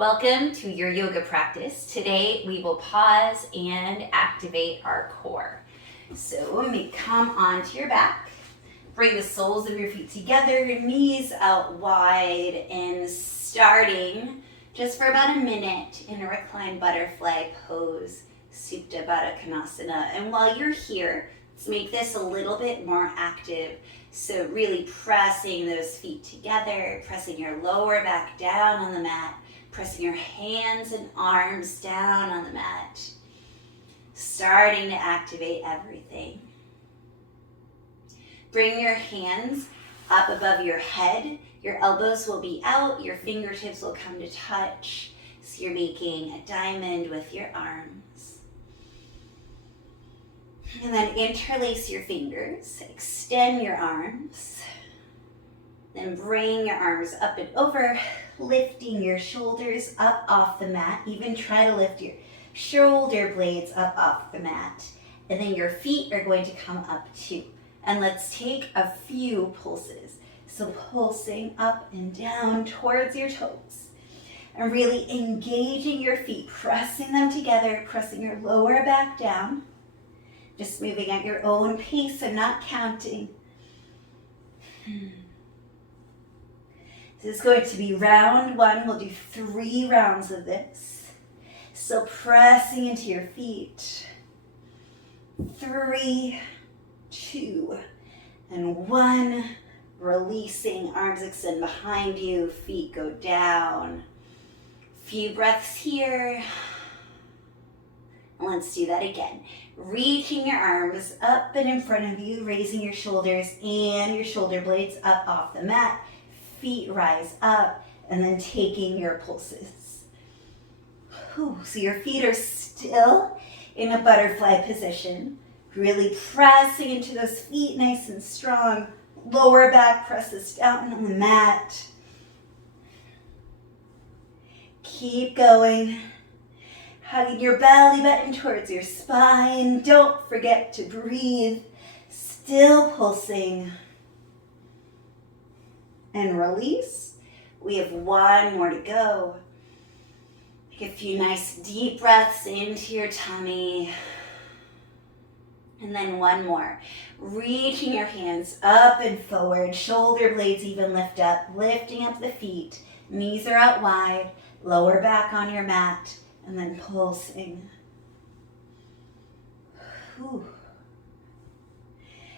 Welcome to your yoga practice. Today we will pause and activate our core. So you may come onto your back. Bring the soles of your feet together, your knees out wide, and starting just for about a minute in a reclined butterfly pose, Supta Baddha Konasana. And while you're here, let's make this a little bit more active. So really pressing those feet together, pressing your lower back down on the mat, pressing your hands and arms down on the mat, starting to activate everything. Bring your hands up above your head. Your elbows will be out, your fingertips will come to touch. So you're making a diamond with your arms. And then interlace your fingers, extend your arms. Then bring your arms up and over, lifting your shoulders up off the mat. Even try to lift your shoulder blades up off the mat. And then your feet are going to come up too. And let's take a few pulses. So pulsing up and down towards your toes. And really engaging your feet, pressing them together, pressing your lower back down. Just moving at your own pace and not counting. This is going to be round one. We'll do 3 rounds of this. So pressing into your feet. 3, 2, and 1. Releasing, arms extend behind you, feet go down. Few breaths here. And let's do that again. Reaching your arms up and in front of you, raising your shoulders and your shoulder blades up off the mat. Feet rise up, and then taking your pulses. So your feet are still in a butterfly position. Really pressing into those feet nice and strong. Lower back presses down on the mat. Keep going. Hugging your belly button towards your spine. Don't forget to breathe. Still pulsing. And release. We have 1 more to go. Take a few nice deep breaths into your tummy. And then 1 more. Reaching your hands up and forward. Shoulder blades even lift up. Lifting up the feet. Knees are out wide. Lower back on your mat. And then pulsing.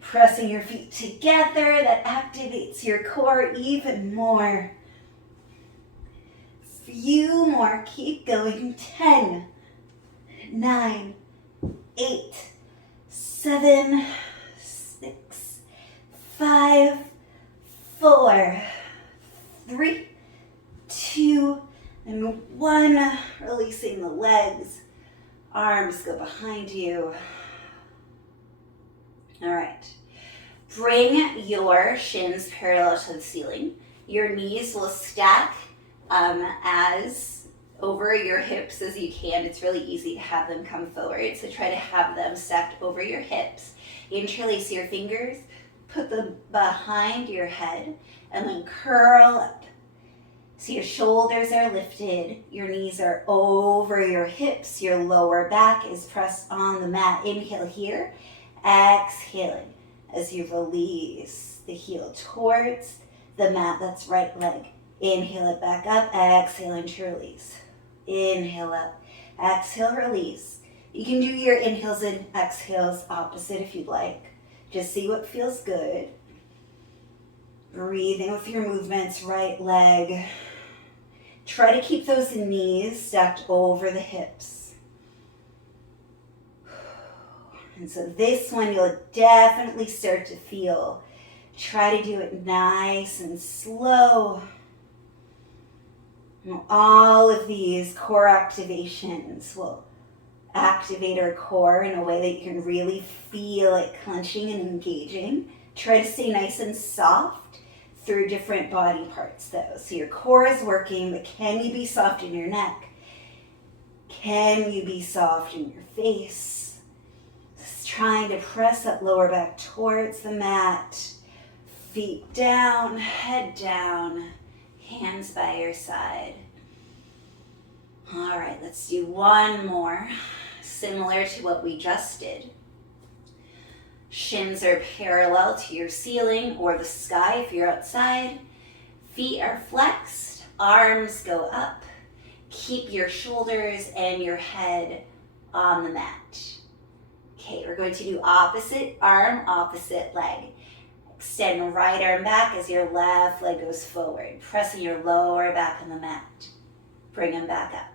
Pressing your feet together, that activates your core even more. Few more, keep going. 10, 9, 8, 7, 6, 5, 4, 3, 2, and 1. Releasing the legs. Arms go behind you. All right. Bring your shins parallel to the ceiling. Your knees will stack as over your hips as you can. It's really easy to have them come forward, so try to have them stacked over your hips. Interlace your fingers, put them behind your head, and then curl up. So your shoulders are lifted, your knees are over your hips, your lower back is pressed on the mat. Inhale here, exhaling. As you release the heel towards the mat, that's right leg. Inhale it back up, exhaling to release. Inhale up, exhale, release. You can do your inhales and exhales opposite if you'd like. Just see what feels good. Breathing with your movements, right leg. Try to keep those knees stacked over the hips. And so this one you'll definitely start to feel. Try to do it nice and slow. And all of these core activations will activate our core in a way that you can really feel it clenching and engaging. Try to stay nice and soft through different body parts though. So your core is working, but can you be soft in your neck? Can you be soft in your face? Trying to press up lower back towards the mat. Feet down, head down, hands by your side. All right, let's do one more, similar to what we just did. Shins are parallel to your ceiling or the sky if you're outside. Feet are flexed, arms go up. Keep your shoulders and your head on the mat. Okay, we're going to do opposite arm, opposite leg. Extend right arm back as your left leg goes forward, pressing your lower back on the mat. Bring them back up.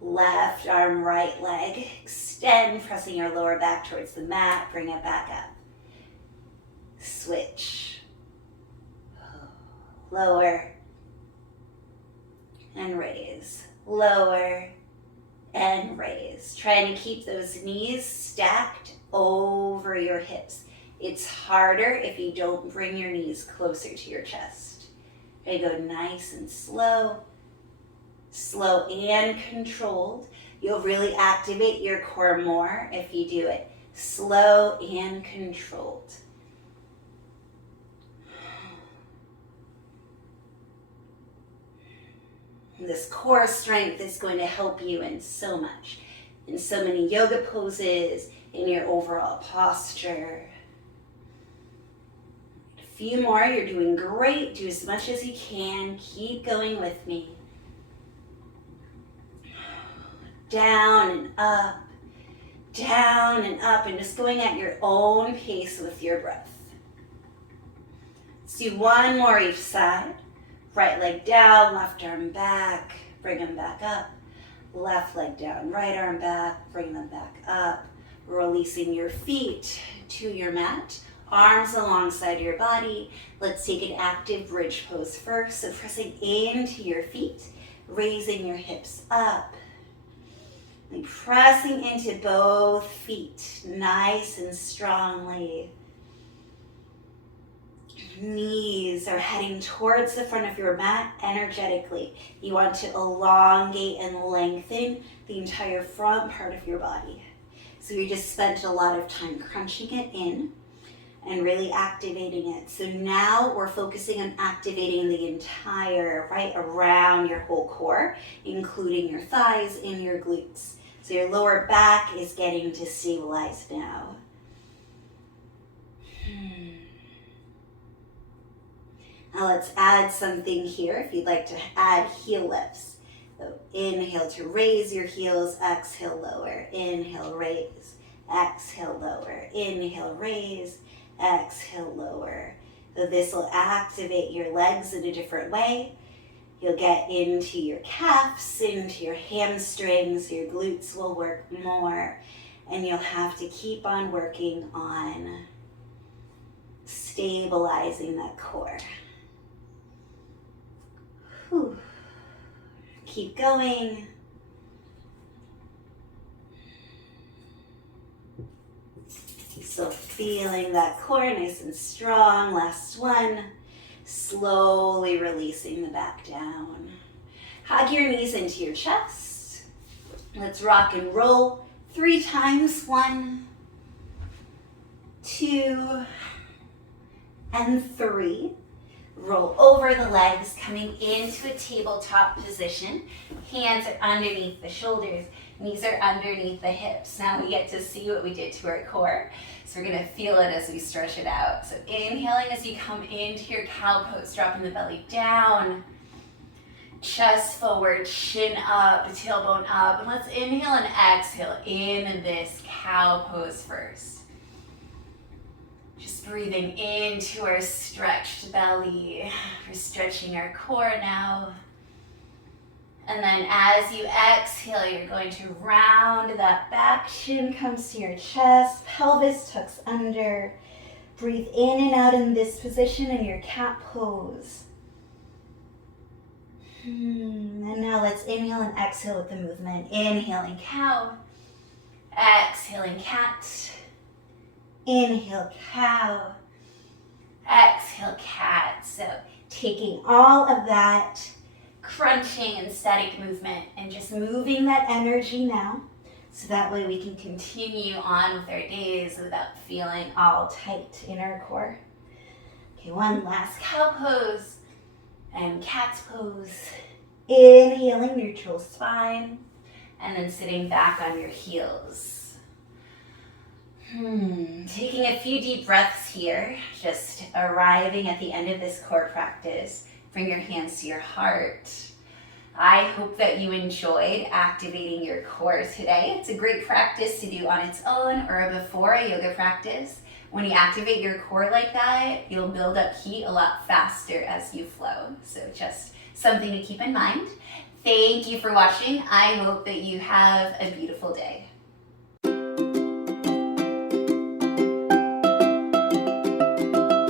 Left arm, right leg. Extend, pressing your lower back towards the mat. Bring it back up. Switch. Lower and raise. Lower and raise. Trying to keep those knees stacked over your hips. It's harder if you don't bring your knees closer to your chest. Okay, go nice and slow. Slow and controlled. You'll really activate your core more if you do it slow and controlled. This core strength is going to help you in so much, in so many yoga poses, in your overall posture. A few more, you're doing great. Do as much as you can. Keep going with me. Down and up, and just going at your own pace with your breath. Let's do one more each side. Right leg down, left arm back, bring them back up. Left leg down, right arm back, bring them back up. Releasing your feet to your mat, arms alongside your body. Let's take an active bridge pose first. So pressing into your feet, raising your hips up. And pressing into both feet, nice and strongly. Knees are heading towards the front of your mat energetically. You want to elongate and lengthen the entire front part of your body. So we just spent a lot of time crunching it in and really activating it. So now we're focusing on activating the entire, right around your whole core, including your thighs and your glutes. So your lower back is getting to stabilize now. Now let's add something here if you'd like to add heel lifts. So inhale to raise your heels, exhale, lower. Inhale, raise, exhale, lower. Inhale, raise, exhale, lower. So this will activate your legs in a different way. You'll get into your calves, into your hamstrings, your glutes will work more, and you'll have to keep on working on stabilizing that core. Whew. Keep going. So feeling that core nice and strong. Last one. Slowly releasing the back down. Hug your knees into your chest. Let's rock and roll 3 times. 1, 2, and 3. Roll over the legs, coming into a tabletop position. Hands are underneath the shoulders. Knees are underneath the hips. Now we get to see what we did to our core. So we're going to feel it as we stretch it out. So inhaling as you come into your cow pose, dropping the belly down. Chest forward, chin up, tailbone up. And let's inhale and exhale in this cow pose first. Just breathing into our stretched belly. We're stretching our core now. And then as you exhale, you're going to round that back. Shin comes to your chest. Pelvis tucks under. Breathe in and out in this position in your cat pose. And now let's inhale and exhale with the movement. Inhaling cow. Exhaling cat. Inhale cow. Exhale cat. So taking all of that crunching and static movement and just moving that energy now, so that way we can continue on with our days without feeling all tight in our core. Okay, one last cow pose and cat pose. Inhaling, neutral spine, and then sitting back on your heels. Taking a few deep breaths here, just arriving at the end of this core practice. Bring your hands to your heart. I hope that you enjoyed activating your core today. It's a great practice to do on its own or before a yoga practice. When you activate your core like that, you'll build up heat a lot faster as you flow. So just something to keep in mind. Thank you for watching. I hope that you have a beautiful day.